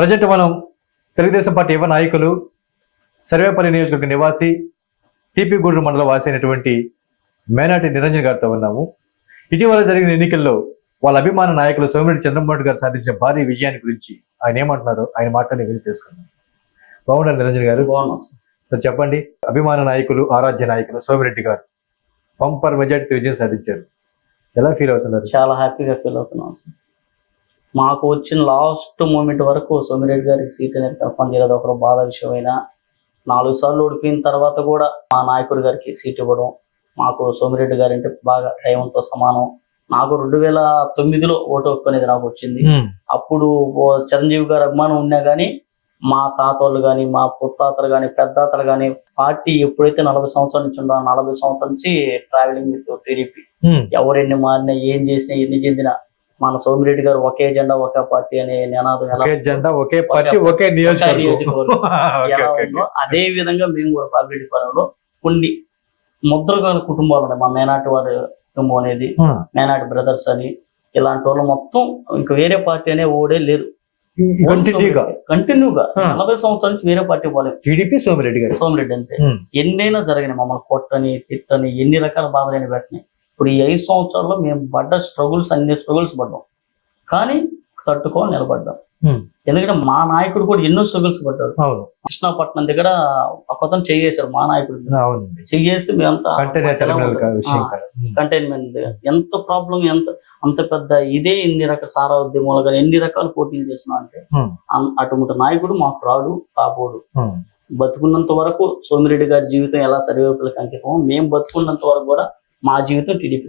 Present మనం Telugu Desam party యువ నాయకులు సర్వేపల్లి నియోజకవర్గ నివాసి టీపీ గూడూరు మండల వాసి అయినటువంటి మేనాటి నిరంజన్ గారితో ఉన్నాము. ఇటీవల జరిగిన ఎన్నికల్లో వాళ్ళ అభిమాన నాయకులు సోమిరెడ్డి చంద్రబాబు గారు సాధించిన భారీ విజయాన్ని గురించి ఆయన ఏమంటున్నారు ఆయన మాటని విని తెలుసుకుందాం. బాగున్నారు నిరంజన్ గారు? బాగున్నాం చెప్పండి అభిమాన నాయకులు ఆరాధ్య నాయకులు సోమిరెడ్డి గారు పంపర్ మెజార్టీ విజయం సాధించారు. ఎలా ఫీల్ అవుతున్నారు? చాలా హ్యాపీగా ఫీల్ అవుతున్నాం సార్. మాకు వచ్చిన లాస్ట్ మూమెంట్ వరకు సోమిరెడ్డి గారికి సీట్ అనేది కన్ఫర్మ్ చేయలేదు. ఒక బాధ విషయమైనా నాలుగు సార్లు ఓడిపోయిన తర్వాత కూడా మా నాయకుడి గారికి సీట్ ఇవ్వడం మాకు సోమిరెడ్డి గారు అంటే బాగా దైవంతో సమానం. నాకు రెండు వేల తొమ్మిదిలో ఓటు హక్కు అనేది నాకు వచ్చింది. అప్పుడు చిరంజీవి గారు అభిమానం ఉన్నా కానీ మా తాతోళ్ళు కానీ మా పుత్తాతలు కానీ పెద్దాతలు కానీ పార్టీ ఎప్పుడైతే నలభై సంవత్సరాల నుంచి ఉండో ఆ నలభై సంవత్సరాల నుంచి ట్రావెలింగ్ విత్ టీడీపీ ఎవరు ఎన్ని మారినా ఏం చేసినా ఎన్ని చెందినా మన సోమిరెడ్డి గారు ఒకే జెండా ఒకే పార్టీ అనే నినాదం ఎలా జెండా ఒకే పార్టీ ఒకే నియోజకవర్గం. ఎలా ఉందో అదే విధంగా మేము కూడా పాపిరెడ్డి పాలెంలో కొన్ని ముద్రగల కుటుంబాలు ఉన్నాయి మా మేనాటి వారి కుటుంబం అనేది. మేనాటి బ్రదర్స్ అని ఇలాంటి వాళ్ళు మొత్తం ఇంకా వేరే పార్టీ అనే ఓడే లేరు. కంటిన్యూగా? కంటిన్యూగా. నలభై సంవత్సరాల నుంచి వేరే పార్టీ పోలేదు. టీడీపీ సోమిరెడ్డి గారు. సోమిరెడ్డి అంతే. ఎన్నైనా జరిగినాయి మమ్మల్ని కొట్టని తిట్టని ఎన్ని రకాల బాధలైన పెట్టినాయి. ఇప్పుడు ఈ ఐదు సంవత్సరాల్లో మేము పడ్డ స్ట్రగుల్స్ అన్ని స్ట్రగుల్స్ పడ్డాం. కానీ తట్టుకొని నిలబడ్డాం. ఎందుకంటే మా నాయకుడు కూడా ఎన్నో స్ట్రగుల్స్ పడ్డాడు. కృష్ణాపట్నం దగ్గర ఒకతను చేయేశారు మా నాయకుడు చెయ్యేస్తే మేమంతా. కంటైన్మెంట్ ఎంత ప్రాబ్లం ఎంత అంత పెద్ద ఇదే ఇన్ని రకాల సారా ఉద్యమాలు కానీ ఎన్ని రకాల పోటీలు చేసినా అంటే అటువంటి నాయకుడు మాకు రాడు కాబోడు ఉమ్. బతుకున్నంత వరకు సోమిరెడ్డి గారి జీవితం ఎలా సర్వేపులకు అంకితం మేము బతుకున్నంత వరకు కూడా మా జీవితం టీడీపీ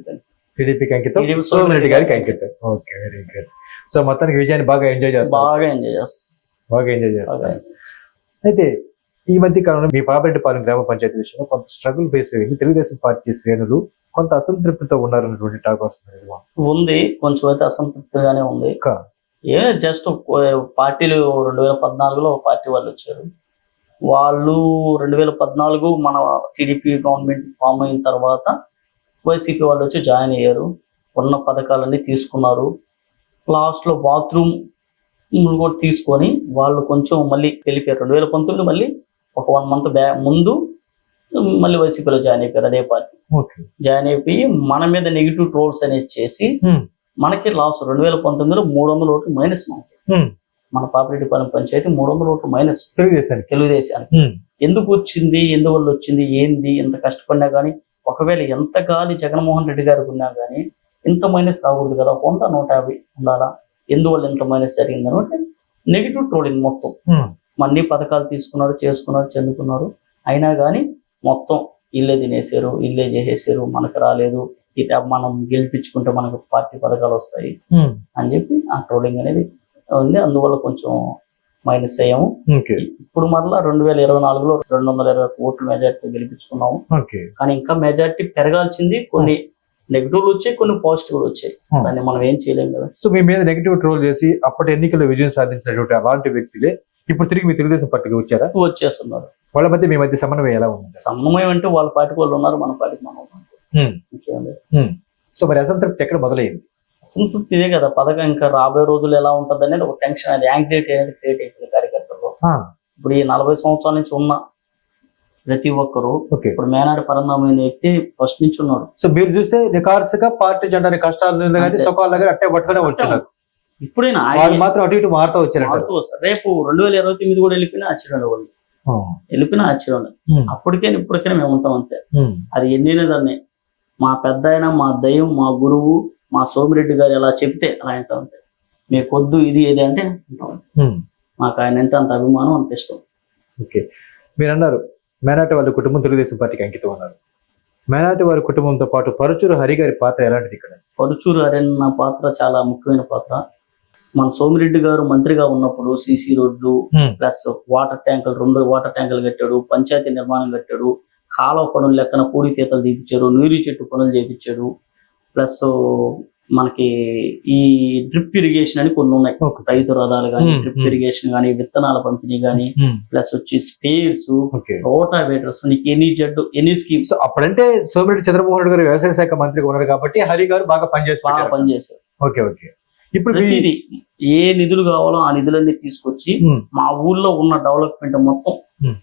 టీడీపీకి అంకితం సోమిరెడ్డి గారికి అంకితం ఓకే వెరీ గుడ్ సో మొత్తానికి విజయాన్ని బాగా ఎంజాయ్ చేస్తారు. బాగా ఎంజాయ్ చేస్తాం బాగా ఎంజాయ్ చేస్తారు. బాగా అయితే ఈ మధ్య కాలంలో మీ పాపరెడ్డిపాలెం గ్రామ పంచాయతీ విషయంలో కొంత స్ట్రగుల్ ఫేస్ అయ్యింది తెలుగుదేశం పార్టీ శ్రేణులు కొంత అసంతృప్తితో ఉన్నారన్నటువంటి టాక్ వస్తుంది? ఉంది. కొంచెం అయితే అసంతృప్తిగానే ఉంది. ఏ జస్ట్ పార్టీలు రెండు వేల పద్నాలుగులో పార్టీ వాళ్ళు వచ్చారు. వాళ్ళు రెండు వేల పద్నాలుగు మన టీడీపీ గవర్నమెంట్ ఫామ్ అయిన తర్వాత వైసీపీ వాళ్ళు వచ్చి జాయిన్ అయ్యారు. ఉన్న పథకాలన్నీ తీసుకున్నారు. లాస్ట్లో బాత్రూమ్ కూడా తీసుకొని వాళ్ళు కొంచెం మళ్ళీ వెళ్ళిపోయారు. రెండు వేల పంతొమ్మిది మళ్ళీ ఒక వన్ మంత్ బ్యా ముందు మళ్ళీ వైసీపీలో జాయిన్ అయిపోయారు అదే పార్టీ. జాయిన్ అయిపోయి మన మీద నెగిటివ్ ట్రోల్స్ అనేది చేసి. మనకి లాస్ రెండు వేల పంతొమ్మిదిలో మూడు వందల ఓట్లు మైనస్ మనకి. మన పాపిరెడ్డిపాలెం పంచాయతీ మూడు వందల ఓట్లు మైనస్. తెలుగుదేశానికి. ఎందుకు వచ్చింది? ఎందువల్ల వచ్చింది? ఏంది? ఎంత కష్టపడినా కానీ ఒకవేళ ఎంత గాలి జగన్మోహన్ రెడ్డి గారికి ఉన్నా కానీ ఇంత మైనస్ రాకూడదు కదా వంద నూట యాభై ఉండాలా? ఎందువల్ల ఇంత మైనస్ జరిగింది అంటే నెగిటివ్ ట్రోలింగ్ మొత్తం. మన్ని పథకాలు తీసుకున్నారు చేసుకున్నారు చెందుకున్నారు అయినా కానీ మొత్తం ఇల్లే తినేసారు ఇల్లే చేసేసారు మనకు రాలేదు. ఇక మనం గెలిపించుకుంటే మనకు పార్టీ పథకాలు వస్తాయి. అని చెప్పి ఆ ట్రోలింగ్ అనేది ఉంది. అందువల్ల కొంచెం మైనస్ అయ్యాము. ఇప్పుడు మరలా రెండు వేల ఇరవై నాలుగులో రెండు వందల ఇరవై ఒక్క ఓట్ల మెజార్టీ గెలిపించుకున్నాము. ఓకే. కానీ ఇంకా మెజార్టీ పెరగాల్సింది కొన్ని నెగిటివ్లు వచ్చాయి కొన్ని పాజిటివ్లు వచ్చాయి. దాన్ని మనం ఏం చేయలేం కదా. సో మీ మీద నెగిటివ్ ట్రోల్ చేసి అప్పటి ఎన్నికల్లో విజయం సాధించినటువంటి అలాంటి వ్యక్తులే ఇప్పుడు తిరిగి మీ తెలుగుదేశం పార్టీకి వచ్చారా? వచ్చేస్తున్నారు. వాళ్ళ మధ్య మీ మధ్య సమన్వయం ఎలా ఉంది? సమన్వయం అంటే వాళ్ళ పార్టీకి వాళ్ళు ఉన్నారు మన పార్టీకి మనం. సో మరి అసంతృప్తి ఎక్కడ మొదలైంది? అసంతృప్తి ఇదే కదా పథకం ఇంకా రాబోయే రోజులు ఎలా ఉంటుంది అనేది ఒక టెన్షన్ అనేది యాంగ్జైటీ అనేది క్రియేట్ అయిపోయింది కార్యకర్తల్లో. ఆ, ఇప్పుడు ఈ నలభై సంవత్సరాల నుంచి ఉన్న ప్రతి ఒక్కరు ఇప్పుడు మేనాడు పరంధమైన వ్యక్తి ఫస్ట్ నుంచి ఉన్నాడు. సో మీరు చూస్తే రికార్డ్స్గా పార్టీ జెండా కష్టాలు కానీ. సుఖాలు కానీ అట్టే పట్టుకునే వచ్చున్నారు ఇప్పుడైనా మాత్రం అటు ఇటు మారుతూ వచ్చారంట. మారుతూ వస్తారు. రేపు రెండు వేల ఇరవై తొమ్మిది కూడా వెళ్ళిపోయినా ఆశ్చర్యం వాళ్ళు. వెళ్ళిపోయినా ఆశ్చర్యం. అప్పటికే ఇప్పటికైనా మేము ఉంటాం అంతే. అది ఎన్నినే దాన్ని మా పెద్ద మా దయ్యం మా గురువు మా సోమిరెడ్డి గారు ఎలా చెప్తే అలా వింటాం అంతే మీకు వద్దు ఇది ఇది అంటే. మాకు ఆయన అంటే అంత అభిమానం ఇష్టం. ఓకే. మీరు అన్నారు మేనాటి వాళ్ళ కుటుంబం తెలుగుదేశం పార్టీకి అంకితం అన్నారు. మేనాటి వారి కుటుంబంతో పాటు పరుచూరు హరి గారి పాత్ర ఎలాంటిది ఇక్కడ? పరుచూరు అరెన్న పాత్ర చాలా ముఖ్యమైన పాత్ర. మన సోమిరెడ్డి గారు మంత్రిగా ఉన్నప్పుడు సీసీ రోడ్లు. ప్లస్ వాటర్ ట్యాంకులు రెండు వాటర్ ట్యాంకులు కట్టాడు పంచాయతీ నిర్మాణం కట్టాడు కాలువ పనులు లెక్కన పూడి తీతలు తీపించాడు నీరు చెట్టు పనులు చేపించాడు ప్లస్ మనకి ఈ డ్రిప్ ఇరిగేషన్ అని కొన్ని ఉన్నాయి. రైతు రథాలు కానీ Hmm, డ్రిప్ hmm. ఇరిగేషన్ కానీ విత్తనాల పంపిణీ కానీ. ప్లస్ వచ్చి స్పేర్స్ రోటావేటర్స్ నీకు ఎన్ని జడ్డు ఎన్ని స్కీమ్స్ అప్పుడంటే సోమిరెడ్డి చంద్రమోహన్ రెడ్డి గారు వ్యవసాయ శాఖ మంత్రిగా ఉన్నారు కాబట్టి హరి గారు బాగా పనిచేసి బాగా. పనిచేశారు ఓకే ఓకే ఇప్పుడు ప్రతిదీ ఏ నిధులు కావాలో ఆ నిధులన్నీ తీసుకొచ్చి ఉమ్, మా ఊర్లో ఉన్న డెవలప్మెంట్ మొత్తం Hmm.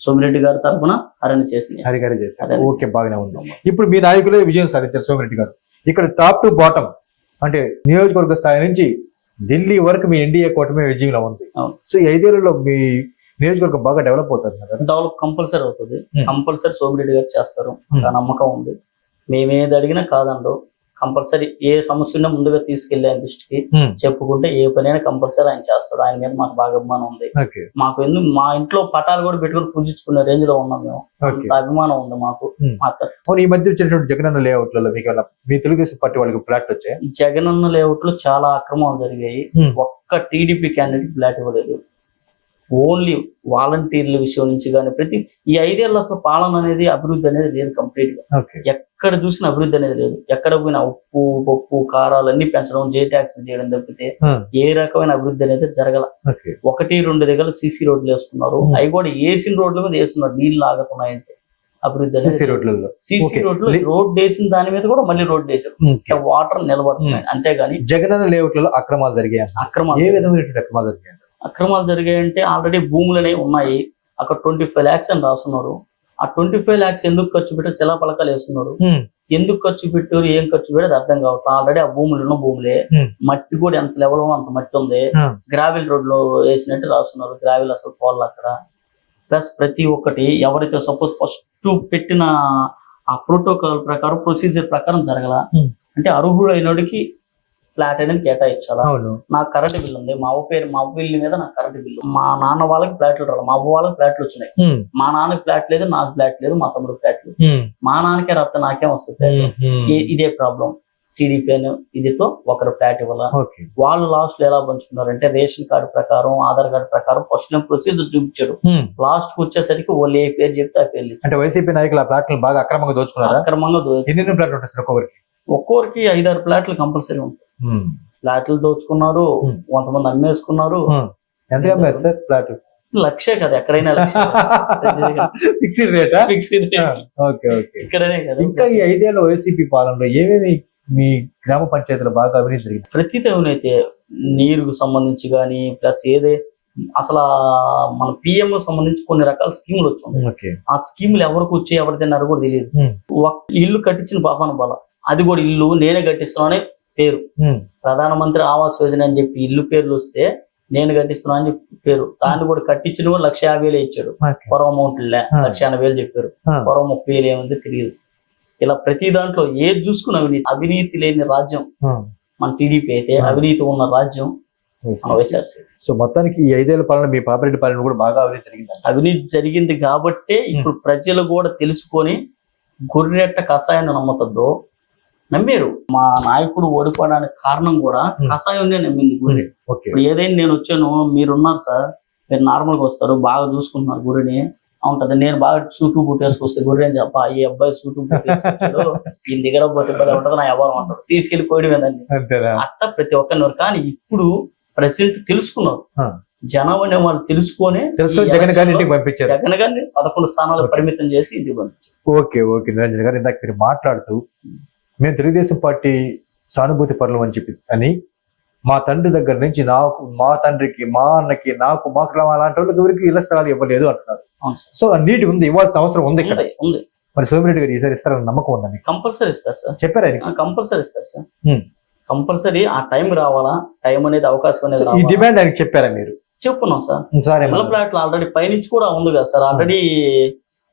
సోమిరెడ్డి గారి తరఫున అరణ్య చేసింది హరిగారు చేశారు అదే. ఓకే బాగానే ఉంది ఇప్పుడు మీ నాయకులే విజయం సాధించారు సోమిరెడ్డి గారు ఇక్కడ టాప్ టు బాటం అంటే నియోజకవర్గ స్థాయి నుంచి ఢిల్లీ వరకు మీ ఎన్డీఏ కూటమి విజయంలో ఉంది. సో ఈ ఐదేళ్ళలో మీ నియోజకవర్గం బాగా డెవలప్ అవుతుంది డెవలప్ కంపల్సరీ అవుతుంది. కంపల్సరీ సోమిరెడ్డి గారు చేస్తారు. నమ్మకం ఉంది. మేమేది అడిగినా కాదండు కంపల్సరీ ఏ సమస్య ఉన్నా ముందుగా తీసుకెళ్ళి ఆయన దృష్టికి ఉమ్, చెప్పుకుంటే ఏ పనైనా కంపల్సరీ ఆయన చేస్తాడు. ఆయన మీద మాకు బాగా అభిమానం ఉంది. మాకు ఎందుకు మా ఇంట్లో పటాలు కూడా పెట్టుకుని పూజించుకునే రేంజ్లో ఉన్నాం మేము. అంత అభిమానం ఉంది మాకు Hmm. ఈ మధ్య వచ్చినటువంటి జగనన్న లేఅవుట్లలో మీకు ఏమన్నా మీ తెలుగుదేశం పార్టీ వాళ్ళకి ఫ్లాట్ వచ్చాయి? జగనన్న లేఅవుట్లో చాలా అక్రమాలు జరిగాయి. Hmm. ఒక్క టీడీపీ క్యాండిడేట్ ఫ్లాట్ ఇవ్వలేదు. ఓన్లీ వాలంటీర్ల విషయం నుంచి కానీ ప్రతి ఈ ఐదేళ్ళు అసలు పాలన అనేది అభివృద్ధి అనేది లేదు కంప్లీట్గా. ఎక్కడ చూసిన అభివృద్ధి అనేది లేదు. ఎక్కడ పోయినా ఉప్పు పప్పు కారాలు అన్ని పెంచడం జే ట్యాక్స్ చేయడం తప్పితే ఏ రకమైన అభివృద్ధి అనేది జరగల. ఒకటి రెండు దగ్గర సీసీ రోడ్లు వేస్తున్నారు. అవి కూడా వేసిన రోడ్ల మీద వేస్తున్నారు. నీళ్ళు ఆగుతున్నాయంటే అభివృద్ధి సిసి రోడ్లలో సీసీ. రోడ్లు రోడ్ వేసిన దాని మీద కూడా మళ్ళీ రోడ్ వేసారు. వాటర్ నిలబడుతున్నాయి. అంతేగాని జగనన్న లేఅవుట్లలో అక్రమాలు జరిగాయి ఏ అక్రమాలు విధమైనటువంటి అక్రమాలు జరిగాయి అక్రమాలు జరిగాయంటే ఆల్రెడీ భూములు అనేవి ఉన్నాయి. అక్కడ ట్వంటీ ఫైవ్ ల్యాక్స్ అని రాస్తున్నారు. ఆ ట్వంటీ ఫైవ్ ల్యాక్స్ ఎందుకు ఖర్చు పెట్టి శిలా పలకాలు వేస్తున్నారు. ఎందుకు ఖర్చు పెట్టారు ఏం ఖర్చు పెట్టారు అర్థం కావట్లేదు ఆల్రెడీ ఆ భూములు ఉన్న భూములే. మట్టి కూడా ఎంత లెవెల్ అంత మట్టి ఉంది. గ్రావెల్ రోడ్లో వేసినట్టు రాస్తున్నారు. గ్రావెల్ అసలు పోవాలి అక్కడ. ప్లస్ ప్రతి ఒక్కటి ఎవరైతే సపోజ్ ఫస్ట్ పెట్టిన ఆ ప్రోటోకాల్ ప్రకారం ప్రొసీజర్ ప్రకారం జరగల. అంటే అర్హుడైనడికి ఫ్లాట్ అనేది కేటాయించాలా? నాకు కరెంట్ బిల్ ఉంది. మా అవ్వ పేరు మా అవ్వ ఇల్లు మీద నాకు కరెంట్ బిల్లు మా నాన్న వాళ్ళకి ఫ్లాట్లు రావాలి మా అవ్వ వాళ్ళకి ఫ్లాట్లు వచ్చినాయి. మా నాన్నకి ఫ్లాట్ లేదు నాకు ఫ్లాట్ లేదు మా తమ్ముడు ఫ్లాట్ లేదు. మా నాన్నకే రప్త నాకేం వస్తుంది ఇదే ప్రాబ్లం టీడీపీ అని ఇదితో ఒకరు ఫ్లాట్ ఇవ్వాల? వాళ్ళు లాస్ట్లో ఎలా పంచుకున్నారంటే రేషన్ కార్డు ప్రకారం ఆధార్ కార్డు ప్రకారం ఫస్ట్ టైం ప్రొసీజర్ చూపించారు. లాస్ట్కు వచ్చేసరికి వాళ్ళు ఏ పేరు చెప్తే ఆ ఇచ్చారు. అంటే వైసీపీ నాయకులు ఆ ప్లాట్లను బాగా అక్రమంగా దోచుకున్నారా? అక్రమంగా ఎన్ని ప్లాట్లు ఉంటాయి సార్ ఒక్కొక్కరికి? ఒక్కొక్కరికి ఐదారు ఫ్లాట్లు కంపల్సరీ ఉంటాయి. ఫ్లాట్లు దోచుకున్నారు. కొంతమంది అమ్మేసుకున్నారు. ఎంత అమ్మారు సార్ ప్లాట్ లక్షే కదా ఎక్కడైనా ఫిక్స్డ్ రేటా ఫిక్స్డ్ ఓకే ఓకే. ఇక్కడనే కదా. ఇంకా ఈ ఐదేళ్ళ వైసీపీ పాలనలో ఏమేమి మీ గ్రామ పంచాయతీలో బాగా అవినీతి జరిగింది? ప్రతి అయితే నీరుకు సంబంధించి కానీ ప్లస్ ఏదే అసలు మన పిఎం సంబంధించి కొన్ని రకాల స్కీములు వచ్చింది ఓకే. ఆ స్కీములు ఎవరికి వచ్చి ఎవరు తిన్నారో కూడా తెలియదు. ఇల్లు కట్టించిన పాపాన బాల. అది కూడా ఇల్లు నేనే కట్టిస్తున్నానే పేరు. ప్రధానమంత్రి ఆవాస్ యోజన అని చెప్పి ఇల్లు పేర్లు వస్తే నేను కట్టిస్తున్నా అని చెప్పి పేరు. దాన్ని కూడా కట్టించిన కూడా లక్ష యాభై వేలు ఇచ్చాడు. పొరవ అమౌంట్. లక్ష ఎనభై వేలు చెప్పారు. పొరవ ముప్పై వేలు ఏముంది తెలియదు. ఇలా ప్రతి దాంట్లో ఏది చూసుకున్న అవినీతి. అవినీతి లేని రాజ్యం. మన టీడీపీ అయితే. అవినీతి ఉన్న రాజ్యం మన సో మొత్తానికి ఈ ఐదేళ్ళ పాలన మీ పాపిరెడ్డి పాలన కూడా బాగా అవినీతి జరిగింది అవినీతి జరిగింది కాబట్టే ఇప్పుడు ప్రజలు కూడా తెలుసుకొని గొర్రెట్ట కషాయాన్ని నమ్ముతుందో నమ్మారు. మా నాయకుడు ఓడిపోవడానికి కారణం కూడా Hmm. కషాయం నమ్మింది ఓకే. ఇప్పుడు ఏదైనా నేను వచ్చాను మీరున్నారు సార్ మీరు నార్మల్గా వస్తారు బాగా చూసుకుంటున్నారు గురిని. ఉంటది నేను బాగా సూటు బూట్ వేసుకొస్తే గుర్రె అని చెప్ప ఈ అబ్బాయి సూటు ఈ దిగడ పోతే భలే ఉంటది నా ఎవరు అంటాడు తీసుకెళ్ళి కోయడం ఏందండి అట్లా ప్రతి ఒక్కరిని కానీ ఇప్పుడు ప్రెసిడెంట్ తెలుసుకున్నారు. జనం అనే వాళ్ళు తెలుసుకొని జగన్ గారిని పంపించారు. జగన్ గారిని పదకొండు స్థానాలు. పరిమితం చేసి ఇంటికి పంపించారు. Okay okay. నిరంజన్ గారు ఇందాక మీరు మాట్లాడుతూ మేము తెలుగుదేశం పార్టీ సానుభూతి పరులు అని చెప్పి అని మా తండ్రి దగ్గర నుంచి నాకు మా తండ్రికి మా అన్నకి నాకు మాకు అలాంటి వాళ్ళకి ఎవరికి ఇళ్ళ స్థలాలు ఇవ్వలేదు అంటున్నారు. సో నీటి ఉంది ఇవ్వాల్సిన అవసరం ఉంది ఇక్కడ. ఉంది మరి సోమిరెడ్డి గారు ఈసారి ఇస్తారని నమ్మకం ఉందండి కంపల్సరీ ఇస్తారు సార్. చెప్పారు ఆయనకి? కంపల్సరీ ఇస్తారు సార్. కంపల్సరీ ఆ టైం రావాలా? టైం అనేది అవకాశం అనేది ఈ డిమాండ్ ఆయనకి చెప్పారా మీరు? చెప్పుకున్నాం సార్. ప్లాట్లు ఆల్రెడీ పైనుంచి కూడా ఉంది కదా సార్. ఆల్రెడీ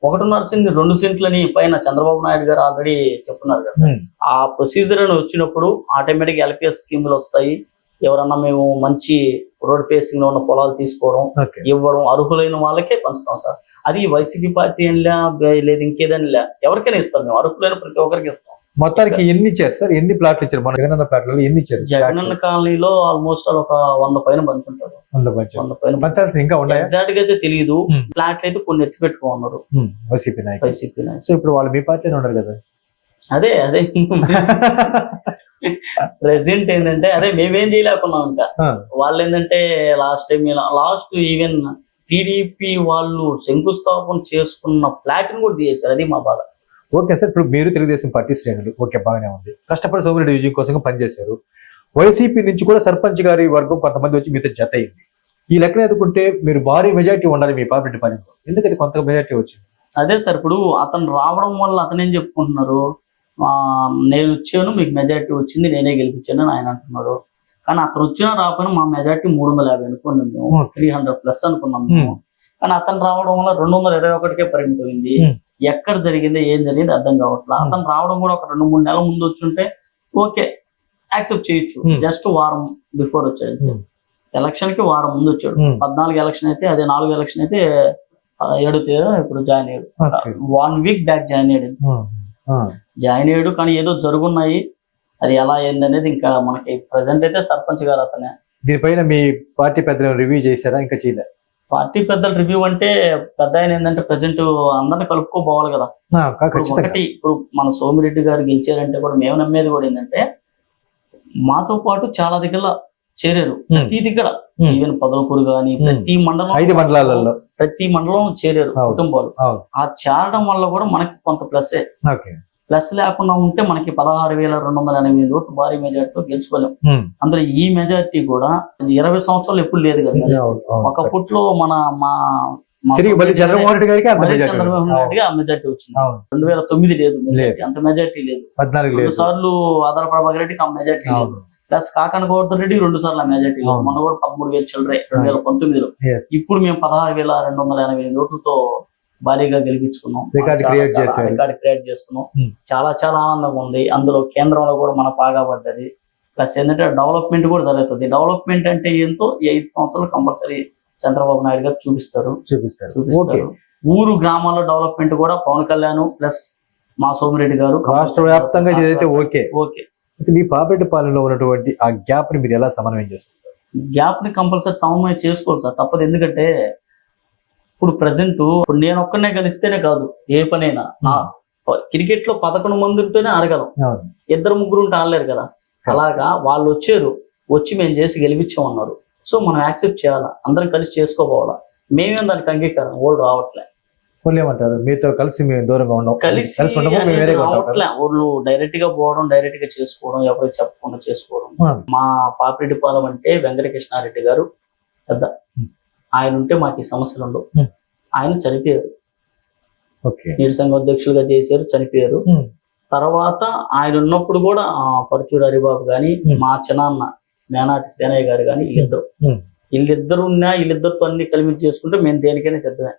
ఒకటిన్నర సెంట్ రెండు సెంట్లని పైన చంద్రబాబు నాయుడు గారు ఆల్రెడీ చెప్తున్నారు కదా సార్. ఆ ప్రొసీజర్ అని వచ్చినప్పుడు ఆటోమేటిక్ ఎల్పిఎస్ స్కీములు వస్తాయి. ఎవరన్నా మేము మంచి రోడ్ ఫేసింగ్లో ఉన్న పొలాలు తీసుకోవడం ఇవ్వడం అర్హులైన వాళ్ళకే పంచుతాం సార్. అది వైసీపీ పార్టీ బే- లేదు ఇంకేదనిలే ఎవరికైనా ఇస్తాం మేము. అర్హులైన ప్రతి ఒక్కరికి ఇస్తాం. మొత్తానికి ఎన్ని ఇచ్చారు సార్ ఎన్ని ప్లాట్లు ఇచ్చారు? మన జగనన్న ప్లాట్లలో ఎన్ని ఇచ్చారు జగనన్న కాలనీలో ఆల్మోస్ట్ ఒక వంద పైన పంచుంటారు. వంద పంచారు. వంద పైన పంచాల్సిన ఇంకా ఉన్నాయా? ఎగ్జాక్ట్గా అయితే తెలియదు Hmm. ఫ్లాట్లు అయితే కొన్ని ఎత్తి పెట్టుకో ఉన్నారు ఉమ్, వైసీపీ నాయకులు. వైసీపీ నాయకులు. సో ఇప్పుడు వాళ్ళు మీ పార్టీలో ఉన్నారు కదా? అదే అదే. ప్రెసెంట్ ఏంటంటే అదే మేమేం చేయలేకున్నాం ఇంకా. వాళ్ళు ఏంటంటే last time last even TDP వాళ్ళు శంకుస్థాపన చేసుకున్న ఫ్లాట్ని కూడా తీసేశారు. అది మా బాధ. ఓకే సార్ ఇప్పుడు మీరు తెలుగుదేశం పార్టీ శ్రేణులు. ఓకే బాగానే ఉంది. కష్టపడి సోమిరెడ్డి విజయం కోసం పనిచేశారు. వైసీపీ నుంచి కూడా సర్పంచ్ గారి వర్గం కొంతమంది వచ్చి మీతో జత అయింది. ఈ లెక్కన ఎదుర్కొంటే మీరు భారీ మెజార్టీ ఉండాలి మీ పాపిరెడ్డి పాలెంలో ఎందుకంటే కొంత మెజార్టీ వచ్చింది? అదే సార్ ఇప్పుడు అతను రావడం వల్ల అతను ఏం చెప్పుకుంటున్నారు? నేను వచ్చాను మీకు మెజారిటీ వచ్చింది నేనే గెలిపించాను అని ఆయన అంటున్నాడు. కానీ అతను వచ్చినా రాకపోయినా మా మెజారిటీ మూడు వందల యాభై అనుకున్నాం మేము. త్రీ హండ్రెడ్ ప్లస్ అనుకున్నాం మేము. కానీ అతను రావడం వల్ల రెండు వందల ఇరవై ఒకటికే పరిమితమైంది. ఎక్కడ జరిగింది ఏం జరిగింది అర్థం కావట్లేదు Hmm. అతను రావడం కూడా ఒక రెండు మూడు నెలల ముందు వచ్చుంటే ఓకే యాక్సెప్ట్ చేయొచ్చు. Hmm. జస్ట్ వారం బిఫోర్ వచ్చాడు. Hmm. ఎలక్షన్కి వారం ముందు వచ్చాడు. పద్నాలుగు ఎలక్షన్ అయితే అదే నాలుగు ఎలక్షన్ అయితే ఏడు తేదీ ఇప్పుడు జాయిన్ అయ్యాడు. వన్ వీక్ బ్యాక్ జాయిన్ అయ్యాడు. జాయిన్ అయ్యాడు కానీ ఏదో జరుగున్నాయి. అది ఎలా అయింది అనేది ఇంకా మనకి ప్రజెంట్ అయితే సర్పంచ్ గారు అతనే. దీనిపైన మీ పార్టీ పెద్దలు రివ్యూ చేశారా? ఇంకా చేయలే. పార్టీ పెద్దల రివ్యూ అంటే పెద్ద ఆయన ఏంటంటే ప్రజెంట్ అందరిని కలుపుకోపోవాలి కదా. ఒకటి ఇప్పుడు మన సోమిరెడ్డి గారు గెలిచారంటే కూడా మేము నమ్మేది కూడా ఏంటంటే మాతో పాటు చాలా దగ్గర చేరారు. ప్రతి దగ్గర. ఈవెన్ పదలకూరు కానీ. ప్రతి మండలం ఐదు మండలాలలో. ప్రతి మండలం చేరారు. కుటుంబాలు. ఆ చేరడం వల్ల కూడా మనకి కొంత ప్లస్సే. ఓకే. ప్లస్ లేకుండా ఉంటే మనకి పదహారు వేల రెండు వందల ఎనభై ఓట్లు భారీ మెజార్టీతో గెలుచుకోలేం. అందులో ఈ మెజార్టీ కూడా ఇరవై సంవత్సరాలు ఎప్పుడు లేదు కదా. ఒక పుట్లో మన మా గారికి చంద్రబాబు ఆ మెజార్టీ వచ్చింది. రెండు వేల తొమ్మిది లేదు అంత మెజార్టీ లేదు. రెండు సార్లు ఆధార ప్రభాకర్ రెడ్డికి ఆ మెజార్టీ లేదు. ప్లస్ కాకన గోవర్ధన్ రెడ్డి రెండు సార్లు ఆ మెజార్టీ. మన కూడా పదమూడు వేలు చిల్లరే రెండు వేల పంతొమ్మిదిలో. ఇప్పుడు మేము పదహారు వేల రెండు వందల ఎనభై ఎనిమిది ఓట్లతో భారీగా గెలిపించుకున్నాం. Create చాలా చేశారు. రికార్డ్ క్రియేట్ చేసుకున్నాం. Hmm. చాలా చాలా ఆనందంగా ఉంది. అందులో కేంద్రంలో కూడా మన పాగా పడ్డది. ప్లస్ ఏంటంటే డెవలప్మెంట్ కూడా జరుగుతుంది. డెవలప్మెంట్ అంటే ఏంటో ఐదు సంవత్సరాలు కంపల్సరీ చంద్రబాబు నాయుడు గారు చూపిస్తారు. చూపిస్తారు. చూపిస్తారు. ఊరు గ్రామాల్లో డెవలప్మెంట్ కూడా పవన్ కళ్యాణ్ ప్లస్ మా సోమిరెడ్డి గారు రాష్ట్ర వ్యాప్తంగా అయితే ఓకే. ఓకే. మీ పాపెట్టి పాలనలో ఉన్నటువంటి ఆ గ్యాప్ని మీరు ఎలా సమన్వయం చేస్తారు గ్యాప్ని కంపల్సరీ సమన్వయం చేసుకోవాలి సార్. తప్పదు. ఎందుకంటే ఇప్పుడు ప్రజెంట్ ఇప్పుడు నేను ఒక్కనే కలిస్తేనే కాదు ఏ పనైనా. క్రికెట్లో పదకొండు మంది ఉంటేనే ఆడగలం అవును. ఇద్దరు ముగ్గురు ఉంటే ఆడలేరు కదా. అలాగా వాళ్ళు వచ్చారు వచ్చి మేము చేసి గెలిపించామన్నారు. సో మనం యాక్సెప్ట్ చేయాలా? అందరం కలిసి చేసుకోపోవాలా? మేమేం దానికి అంగీకారం? వాళ్ళు రావట్లే. వాళ్ళు ఏమంటారు మీతో కలిసి మేము దూరంగా ఉన్నాం కలిసి రావట్లే. వాళ్ళు డైరెక్ట్గా పోవడం డైరెక్ట్గా చేసుకోవడం ఎవరికి చెప్పకుండా చేసుకోవడం. మా పాపిరెడ్డి పాలెం అంటే వెంకటకృష్ణారెడ్డి గారు. పెద్ద. ఆయన ఉంటే మాకు ఈ సమస్యలు ఉండవు. ఆయన చనిపోయారు. సంఘ అధ్యక్షులుగా చేశారు చనిపోయారు. తర్వాత ఆయన ఉన్నప్పుడు కూడా పరుచూరు హరిబాబు గాని. మా చిన్నాన్న మేనాటి సేనయ్య గారు కానీ వీళ్ళిద్దరు. వీళ్ళిద్దరు ఉన్నా వీళ్ళిద్దరితో అన్ని కలిపి చేసుకుంటే మేము దేనికైనా సిద్ధమే.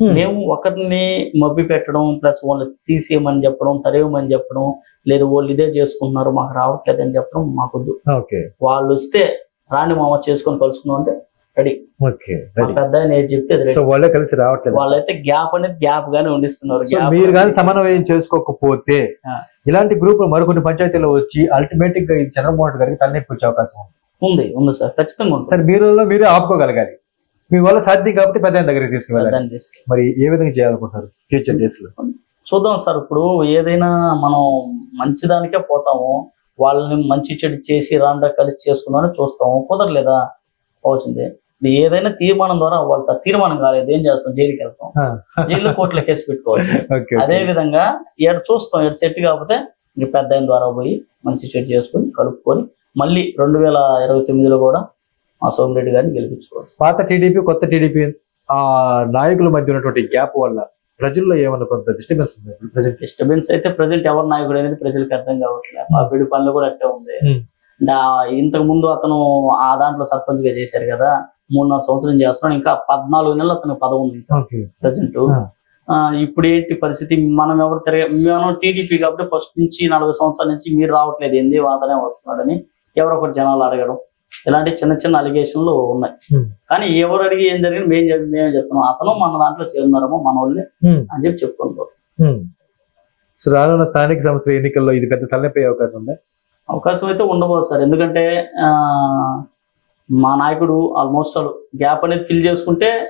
మేము. ఒకరిని మబ్బి పెట్టడం ప్లస్ వాళ్ళు తీసేయమని చెప్పడం తరేయమని చెప్పడం లేదు వాళ్ళు ఇదే చేసుకుంటున్నారు మాకు రావట్లేదని చెప్పడం మాకొద్దు. వాళ్ళు వస్తే రాండి మామ చేసుకొని కలుసుకుందాం అంటే రెడీ ఓకే పెద్ద సో వాళ్ళే కలిసి రావట్లేదు. వాళ్ళైతే గ్యాప్ అనేది గ్యాప్ గానే ఉండిస్తున్నారు. మీరు కానీ సమన్వయం చేసుకోకపోతే. ఇలాంటి గ్రూప్ మరికొన్ని పంచాయతీలో వచ్చి అల్టిమేటిక్గా ఇది చంద్రమోహన్ రెడ్డి గారికి తలనొప్పి వచ్చే అవకాశం ఉంది. ఉంది ఉంది సార్. ఖచ్చితంగా ఉంది. సరే మీరు మీరే ఆపుకోగలగాలి. మీ వల్ల సాధ్యం కాబట్టి పెద్ద దగ్గరికి తీసుకువెళ్ళాలి. మరి ఏ విధంగా చేయాలనుకుంటారు ఫ్యూచర్ డేస్లో? చూద్దాం సార్ ఇప్పుడు ఏదైనా మనం మంచిదానికే పోతాము వాళ్ళని మంచి చెడు చేసి రాండా కలిసి చేసుకుందామని చూస్తాము. కుదరలేదా? అవుతుంది ఇది ఏదైనా తీర్మానం ద్వారా అవ్వాలి సార్. తీర్మానం కాలేదు. ఏం చేస్తాం? జైలుకి వెళ్తాం జైల్లో కోర్టులో కేసు పెట్టుకోవాలి అదే విధంగా ఏడు చూస్తాం. ఏడు సెట్ కాకపోతే ఇంక పెద్ద ఆయన ద్వారా పోయి మంచి చెడు చేసుకొని కలుపుకొని మళ్ళీ రెండు వేల ఇరవై తొమ్మిదిలో కూడా మా సోమిరెడ్డి గారిని గెలిపించుకోవాలి. పాత టీడీపీ కొత్త టీడీపీ ఆ నాయకుల మధ్య ఉన్నటువంటి గ్యాప్ వల్ల ప్రజల్లో ఏమన్నా కొంత డిస్టర్బెన్స్ ఉంది? ప్రజెంట్ డిస్టర్బెన్స్ అయితే ప్రజెంట్ ఎవరు నాయకుడు అనేది ప్రజలకు అర్థం కావట్లేదు మా పిడి పనులు కూడా అట్టే ఉంది. Hmm. ఇంతకు ముందు అతను ఆ దాంట్లో సర్పంచ్గా చేశారు కదా. మూడున్నర సంవత్సరం చేస్తున్నాడు. ఇంకా పద్నాలుగు నెలలు అతను పదవి ఉంది ప్రజెంట్. ఇప్పుడు ఏంటి పరిస్థితి? మనం ఎవరు తిరగ మనం టీడీపీ కాబట్టి ఫస్ట్ నుంచి నలభై సంవత్సరాల నుంచి మీరు రావట్లేదు. ఏంది వాదనే వస్తున్నాడని ఎవరో ఒకటి జనాలు అడగడం. ఇలాంటి చిన్న చిన్న అలిగేషన్లు ఉన్నాయి. కానీ ఎవరు అడిగి ఏం జరిగింది? మేము మేమే చెప్తున్నాం. అతను మన దాంట్లో చేరున్నారేమో మన వాళ్ళే అని చెప్పి చెప్పుకుంటారు సో రానున్న స్థానిక సంస్థల ఎన్నికల్లో ఇది పెద్ద తలనొప్పి అవకాశం ఉంది? అవకాశం అయితే ఉండబోదు సార్. ఎందుకంటే ఆ, మా నాయకుడు ఆల్మోస్ట్ గ్యాప్ అనేది ఫిల్ చేసుకుంటే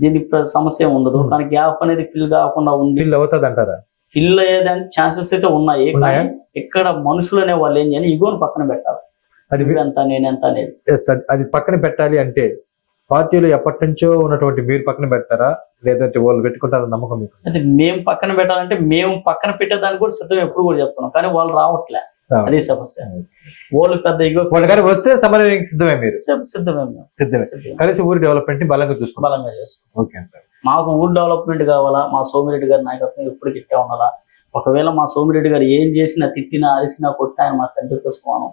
దీనికి సమస్య ఉండదు. కానీ గ్యాప్ అనేది ఫిల్ కాకుండా ఫీల్ అవుతుంది అంటారా ఫిల్ అయ్యేదానికి ఛాన్సెస్ అయితే ఉన్నాయి? కానీ ఇక్కడ మనుషులు అనే వాళ్ళు ఏం చేయాలి? ఇగోని పక్కన పెట్టాలి. అది నువ్వెంత నేనెంత అనేది. అది- అది పక్కన పెట్టాలి అంటే పార్టీలో ఎప్పటి నుంచో ఉన్నటువంటి మీరు పక్కన పెడతారా? లేదంటే వాళ్ళు పెట్టుకుంటారని నమ్మకం మీకు? అయితే మేము పక్కన పెట్టాలంటే మేము పక్కన పెట్టేదానికి కూడా సిద్ధం ఎప్పుడు కూడా చెప్తున్నాం. కానీ వాళ్ళు రావట్లే. అది సమస్య. వాళ్ళు పెద్ద ఇగో వాళ్ళు కానీ వస్తే సమన్వయం సిద్ధమే మీరు? సిద్ధమే. సిద్ధమే. కలిసి ఊరి డెవలప్మెంట్ని బలంగా చూసుకుంటాం. బలంగా చేస్తాం ఓకే సార్. మాకు ఊర్ డెవలప్మెంట్ కావాలా? మా సోమిరెడ్డి గారి నాయకత్వం ఎప్పుడు గిట్టే ఉండాలా? ఒకవేళ మా సోమిరెడ్డి గారు ఏం చేసినా తిట్టినా అరిసినా కొట్టినా మా తండ్రి కోసమాను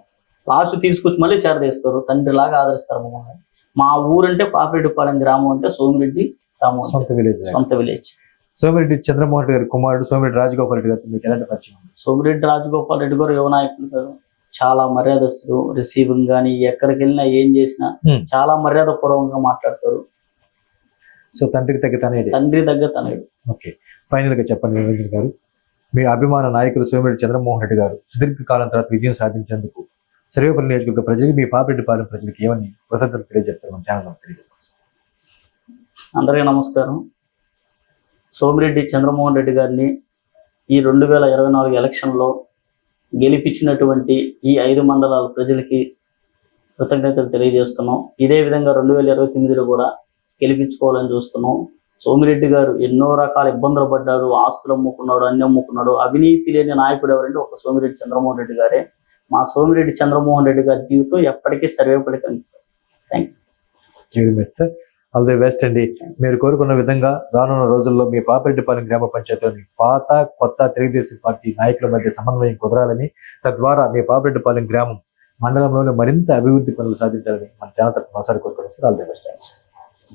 లాస్ట్ తీసుకొచ్చి మళ్ళీ చేరదీస్తారు. తండ్రి లాగా ఆదరిస్తారు మమ్మల్ని. మా ఊరంటే పాపిరెడ్డిపాలెం గ్రామం అంటే సోమిరెడ్డి గ్రామం సొంత విలేజ్ సొంత విలేజ్ సోమిరెడ్డి చంద్రమోహన్ రెడ్డి గారి కుమారుడు సోమిరెడ్డి రాజగోపాల్ రెడ్డి గారితో మీకు ఎలాంటి పరిచయం? సోమిరెడ్డి రాజగోపాల్ రెడ్డి గారు యువ నాయకులు గారు. చాలా మర్యాదస్తులు రిసీవింగ్ కానీ ఎక్కడికి వెళ్ళినా ఏం చేసినా. చాలా మర్యాద పూర్వకంగా మాట్లాడతారు. సో తండ్రికి తగ్గ తనేది తండ్రి దగ్గర తనయుడు ఓకే. ఫైనల్గా చెప్పండి నిరంజన్ గారు. మీ అభిమాన నాయకులు సోమిరెడ్డి చంద్రమోహన్ రెడ్డి గారు సుదీర్ఘ కాలం తర్వాత విజయం సాధించేందుకు సర్వేపల్లి నియోజకవర్గ ప్రజలకు మీ పాపిరెడ్డి పాలెం ప్రజలకు ఏమని కృతజ్ఞతలు తెలియజేస్తారు మన ఛానల్ తెలియజేస్తారు అందరికీ నమస్కారం. సోమిరెడ్డి చంద్రమోహన్ రెడ్డి గారిని ఈ రెండు వేల ఇరవై నాలుగు ఎలక్షన్లో గెలిపించినటువంటి ఈ ఐదు మండలాల ప్రజలకి కృతజ్ఞతలు తెలియజేస్తున్నాం. ఇదే విధంగా రెండు వేల ఇరవై తొమ్మిదిలో కూడా గెలిపించుకోవాలని చూస్తున్నాం. సోమిరెడ్డి గారు ఎన్నో రకాల ఇబ్బందులు పడ్డారు ఆస్తులు అమ్ముకున్నాడు అన్ని అమ్ముకున్నాడు అవినీతి లేని నాయకుడు ఎవరంటే ఒక సోమిరెడ్డి చంద్రమోహన్ రెడ్డి గారే. మా సోమిరెడ్డి చంద్రమోహన్ రెడ్డి గారి జీవితం ఎప్పటికీ Sarvepalli thank you sir all the best అండి. మీరు కోరుకున్న విధంగా రానున్న రోజుల్లో మీ పాపిరెడ్డిపాలెం గ్రామ పంచాయతీలోని పాత కొత్త తెలుగుదేశం పార్టీ నాయకుల మధ్య సమన్వయం కుదరాలని తద్వారా మీ పాపిరెడ్డిపాలెం గ్రామం మండలంలోనే మరింత అభివృద్ధి పనులు సాధించాలని మన ఛానల్ తరఫున ఒకసారి కోరుకోవడం సార్ ఆల్ ది బెస్ట్